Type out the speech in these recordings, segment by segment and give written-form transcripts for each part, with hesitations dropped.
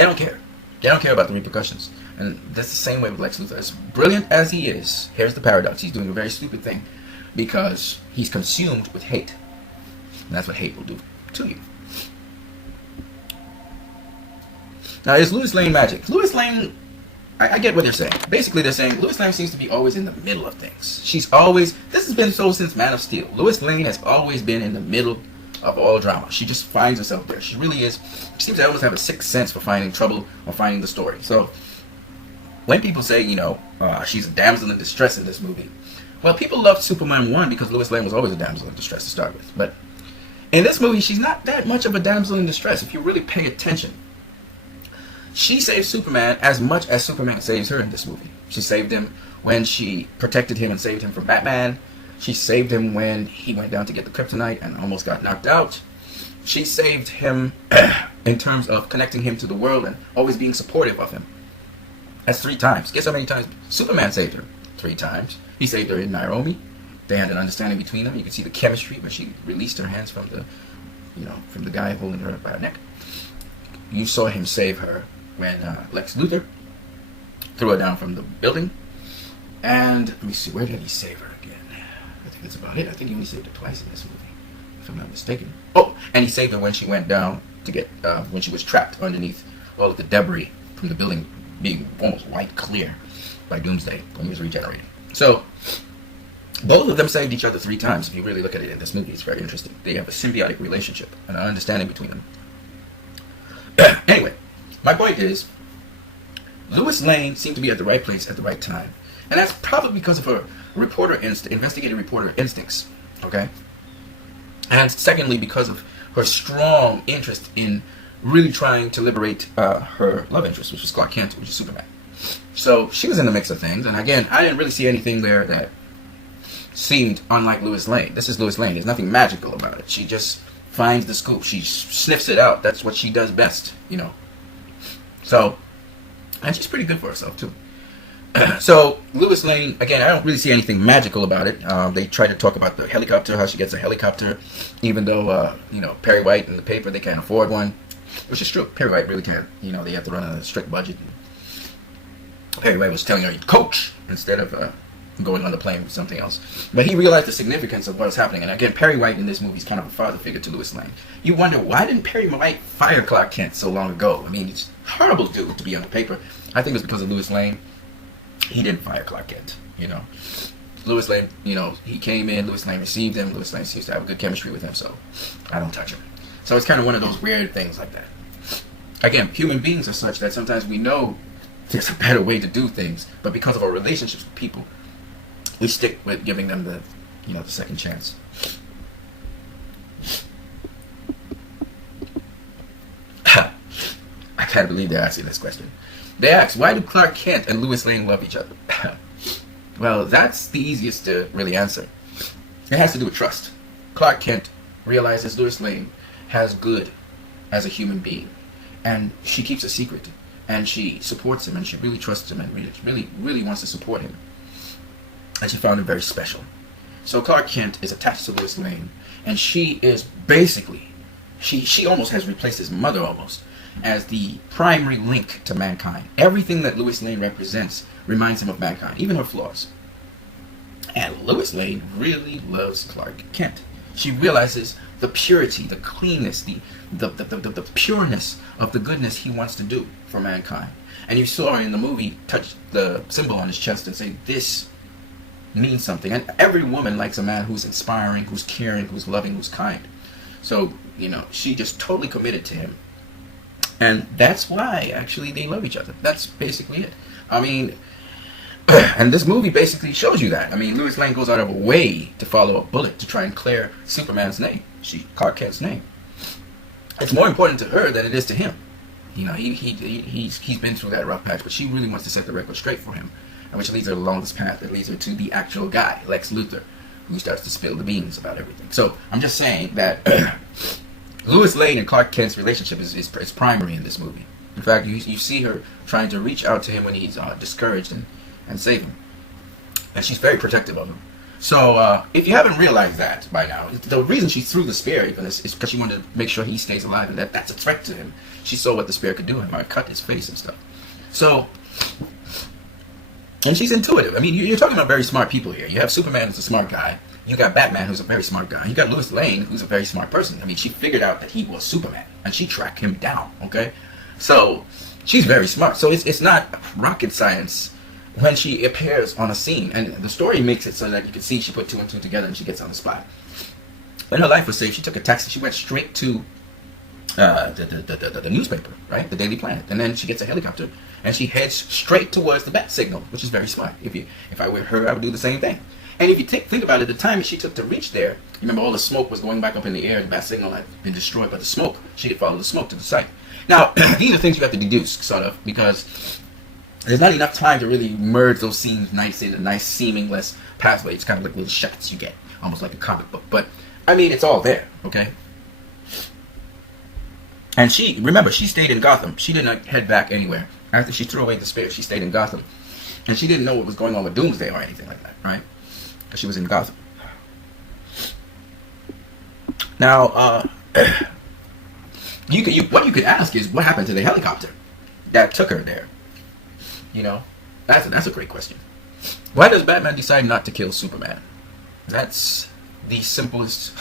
They don't care. They don't care about the repercussions. And that's the same way with Lex Luthor. As brilliant as he is, here's the paradox. He's doing a very stupid thing because he's consumed with hate. And that's what hate will do to you. Now, is Lois Lane magic? Lois Lane, I get what they're saying. Basically, they're saying Lois Lane seems to be always in the middle of things. She's always, this has been so since Man of Steel. Lois Lane has always been in the middle of all drama. She just finds herself there. She really is. She seems to almost have a sixth sense for finding trouble or finding the story. So, when people say, you know, she's a damsel in distress in this movie, well, people loved Superman 1 because Lois Lane was always a damsel in distress to start with. But in this movie, she's not that much of a damsel in distress. If you really pay attention, she saves Superman as much as Superman saves her in this movie. She saved him when she protected him and saved him from Batman. She saved him when he went down to get the kryptonite and almost got knocked out. She saved him in terms of connecting him to the world and always being supportive of him. That's 3 times. Guess how many times Superman saved her? 3 times. He saved her in Nairobi. They had an understanding between them. You could see the chemistry when she released her hands from the, you know, from the guy holding her by her neck. You saw him save her when Lex Luthor threw her down from the building. And let me see, where did he save her again? I think that's about it. I think he only saved her twice in this movie, if I'm not mistaken. Oh, and he saved her when she went down to get, when she was trapped underneath all of the debris from the building being almost white clear by Doomsday when he was regenerating. So, both of them saved each other 3 times. If you really look at it in this movie, it's very interesting. They have a symbiotic relationship and an understanding between them. Anyway, my point is, Lois Lane seemed to be at the right place at the right time. And that's probably because of her investigative reporter instincts, okay? And secondly, because of her strong interest in really trying to liberate her love interest, which was Clark Kent, which is Superman. So she was in the mix of things, and again, I didn't really see anything there that seemed unlike Lois Lane. This is Lois Lane. There's nothing magical about it. She just finds the scoop. She sniffs it out. That's what she does best, you know. So, and she's pretty good for herself, too. So, Lois Lane, again, I don't really see anything magical about it. They try to talk about the helicopter, how she gets a helicopter, even though, you know, Perry White in the paper, they can't afford one, which is true. Perry White really can't. You know, they have to run on a strict budget. Perry White was telling her, coach, instead of going on the plane with something else. But he realized the significance of what was happening. And again, Perry White in this movie is kind of a father figure to Lois Lane. You wonder, why didn't Perry White fire Clark Kent so long ago? I mean, he's a horrible dude to be on the paper. I think it was because of Lois Lane. He didn't fire Clark Kent, you know. Lois Lane, you know, he came in, Lois Lane received him, Lois Lane seems to have a good chemistry with him, so I don't touch him. So it's kind of one of those weird things like that. Again, human beings are such that sometimes we know there's a better way to do things, but because of our relationships with people, we stick with giving them the, you know, the second chance. I can't believe they're asking this question. They ask, why do Clark Kent and Lois Lane love each other? Well, that's the easiest to really answer. It has to do with trust. Clark Kent realizes Lois Lane has good as a human being, and she keeps a secret, and she supports him, and she really trusts him, and really wants to support him. And she found him very special. So Clark Kent is attached to Lois Lane, and she is basically, she almost has replaced his mother almost as the primary link to mankind. Everything that Lois Lane represents reminds him of mankind, even her flaws. And Lois Lane really loves Clark Kent. She realizes the purity, the cleanness, the pureness of the goodness he wants to do for mankind. And you saw her in the movie touch the symbol on his chest and say, this means something. And every woman likes a man who's inspiring, who's caring, who's loving, who's kind. So, you know, she just totally committed to him. And that's why, actually, they love each other. That's basically it. I mean, and this movie basically shows you that. I mean, Lois Lane goes out of her way to follow a bullet to try and clear Superman's name, Clark Kent's name. It's more important to her than it is to him. You know, he's been through that rough patch, but she really wants to set the record straight for him, and which leads her along this path that leads her to the actual guy, Lex Luthor, who starts to spill the beans about everything. So I'm just saying that Lois Lane and Clark Kent's relationship is primary in this movie. In fact, you see her trying to reach out to him when he's discouraged and save him. And she's very protective of him. So if you haven't realized that by now, the reason she threw the spear even is because she wanted to make sure he stays alive, and that's a threat to him. She saw what the spear could do to him, or cut his face and stuff. So, and she's intuitive. I mean, you're talking about very smart people here. You have Superman, who's a smart guy. You got Batman, who's a very smart guy. You got Lois Lane, who's a very smart person. I mean, she figured out that he was Superman, and she tracked him down. Okay, so she's very smart. So it's not rocket science when she appears on a scene, and the story makes it so that you can see she put two and two together and she gets on the spot. When her life was saved, she took a taxi. She went straight to the newspaper, right, the Daily Planet, and then she gets a helicopter and she heads straight towards the bat signal, which is very smart. If I were her, I would do the same thing. And if you think about it, the time she took to reach there, you remember all the smoke was going back up in the air. The bat signal had been destroyed by the smoke. She could follow the smoke to the site. Now, these are things you have to deduce, sort of, because there's not enough time to really merge those scenes nice in a nice seamless pathway. It's kind of like little shots you get, almost like a comic book. But I mean, it's all there, okay? And remember, she stayed in Gotham. She did not head back anywhere. After she threw away the spear, she stayed in Gotham. And she didn't know what was going on with Doomsday or anything like that, right? Because she was in Gotham. Now, what you could ask is, what happened to the helicopter that took her there? You know, that's a great question. Why does Batman decide not to kill Superman? That's the simplest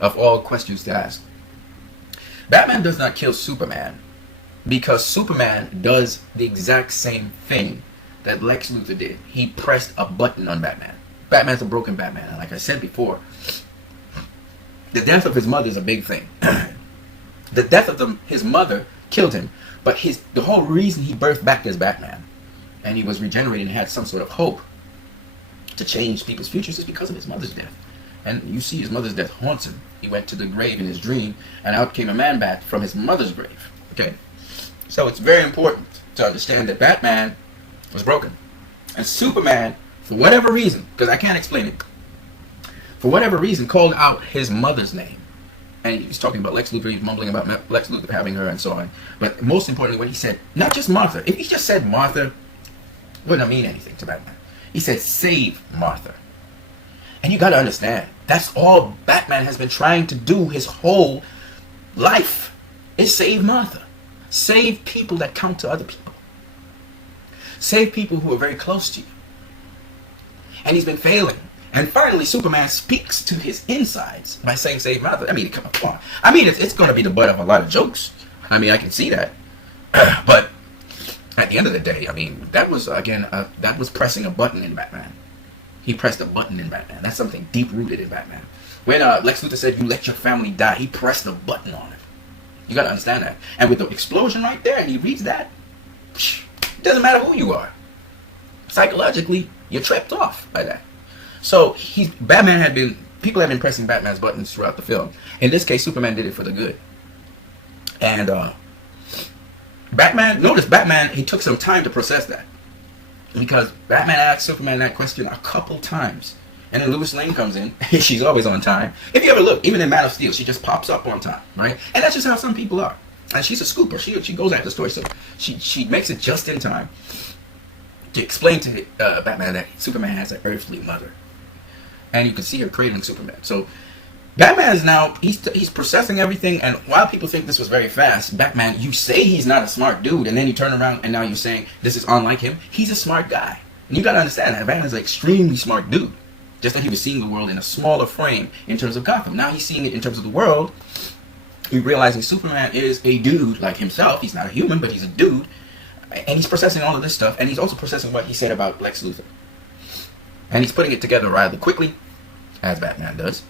of all questions to ask. Batman does not kill Superman because Superman does the exact same thing that Lex Luthor did. He pressed a button on Batman. Batman's a broken Batman, and like I said before, the death of his mother is a big thing. The death of his mother killed him, but the whole reason he birthed back as Batman, and he was regenerated and had some sort of hope to change people's futures, is because of his mother's death. And you see his mother's death haunts him. He went to the grave in his dream, and out came a man-bat from his mother's grave. Okay, so it's very important to understand that Batman was broken, and Superman, for whatever reason, because I can't explain it, for whatever reason, called out his mother's name. And he was talking about Lex Luthor, he was mumbling about Lex Luthor having her and so on. But most importantly, when he said, not just Martha, if he just said Martha, it wouldn't mean anything to Batman. He said, save Martha. And you got to understand, that's all Batman has been trying to do his whole life, is save Martha. Save people that count to other people. Save people who are very close to you. And he's been failing. And finally, Superman speaks to his insides by saying, save Martha. I mean, come on. I mean, it's going to be the butt of a lot of jokes. I mean, I can see that. But at the end of the day, I mean, that was, again, that was pressing a button in Batman. He pressed a button in Batman. That's something deep-rooted in Batman. When Lex Luthor said, you let your family die, he pressed a button on it. You got to understand that. And with the explosion right there, and he reads that, it doesn't matter who you are. Psychologically, you're tripped off by that. So people have been pressing Batman's buttons throughout the film. In this case, Superman did it for the good. And Batman, he took some time to process that. Because Batman asked Superman that question a couple times. And then Lois Lane comes in. She's always on time. If you ever look, even in Man of Steel, she just pops up on time, right? And that's just how some people are. And she's a scooper. She goes after the story. So she makes it just in time to explain to Batman that Superman has an earthly mother. And you can see her cradling Superman. So Batman is now, he's processing everything. And while people think this was very fast, Batman, you say he's not a smart dude, and then you turn around and now you're saying this is unlike him. He's a smart guy. And you got to understand that Batman's an extremely smart dude. Just that he was seeing the world in a smaller frame in terms of Gotham. Now he's seeing it in terms of the world. He's realizing Superman is a dude like himself. He's not a human, but he's a dude. And he's processing all of this stuff. And he's also processing what he said about Lex Luthor. And he's putting it together rather quickly, as Batman does.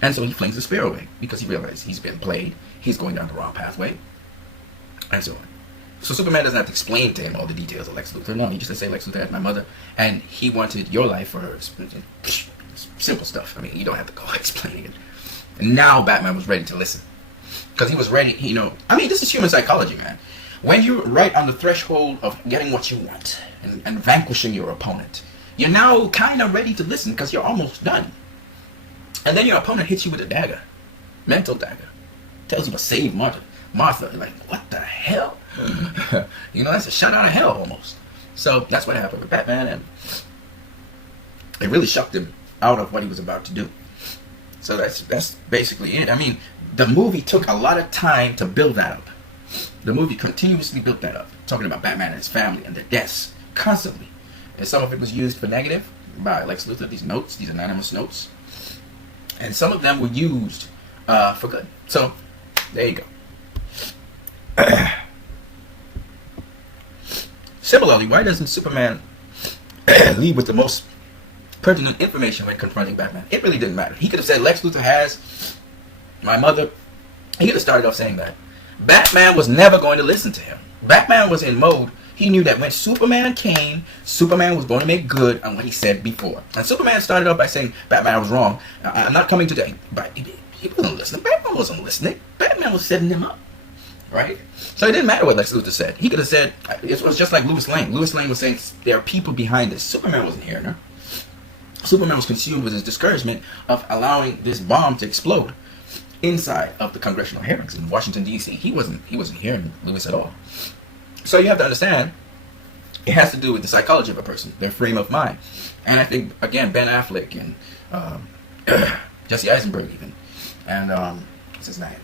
And so he flings the spear away because he realizes he's been played. He's going down the wrong pathway. And so on. So Superman doesn't have to explain to him all the details of Lex Luthor. No, he just has to say Lex Luthor has my mother. And he wanted your life for her. Simple stuff. I mean, you don't have to go explaining it. And now Batman was ready to listen. Because he was ready, I mean, this is human psychology, man. When you're right on the threshold of getting what you want and vanquishing your opponent, you're now kind of ready to listen because you're almost done. And then your opponent hits you with a dagger. Mental dagger. Tells you to save Martha. You're like, what the hell? That's a shot out of hell almost. So that's what happened with Batman. And it really shocked him out of what he was about to do. So that's basically it. I mean, the movie took a lot of time to build that up. The movie continuously built that up, talking about Batman and his family and their deaths constantly. And some of it was used for negative by Lex Luthor, these notes, these anonymous notes. And some of them were used for good. So, there you go. Similarly, why doesn't Superman leave with the most pertinent information when confronting Batman? It really didn't matter. He could have said, Lex Luthor has my mother. He could have started off saying that. Batman was never going to listen to him. Batman was in mode. He knew that when Superman came, Superman was going to make good on what he said before. And Superman started off by saying, Batman was wrong. I'm not coming today. But he wasn't listening. Batman wasn't listening. Batman was setting him up. Right? So it didn't matter what Lex Luthor said. He could have said, it was just like Lois Lane. Lois Lane was saying, there are people behind this. Superman wasn't hearing her. Superman was consumed with his discouragement of allowing this bomb to explode inside of the congressional hearings in Washington, D.C. He wasn't hearing Lewis at all. So you have to understand, it has to do with the psychology of a person, their frame of mind. And I think, again, Ben Affleck and Jesse Eisenberg even, and what's his name?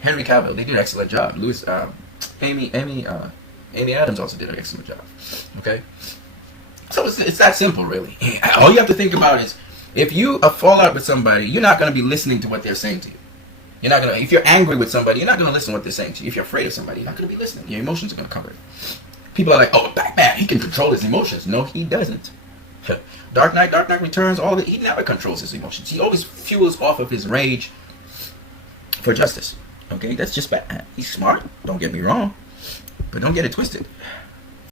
Henry Cavill, they did an excellent job. Amy Adams also did an excellent job. Okay? So it's that simple, really. All you have to think about is, if you fall out with somebody, you're not going to be listening to what they're saying to you. You're not gonna. If you're angry with somebody, you're not gonna listen to what they're saying to you. If you're afraid of somebody, you're not gonna be listening. Your emotions are gonna cover it. People are like, "Oh, Batman, he can control his emotions." No, he doesn't. Dark Knight Returns. He never controls his emotions. He always fuels off of his rage for justice. Okay, that's just Batman. He's smart. Don't get me wrong, but don't get it twisted.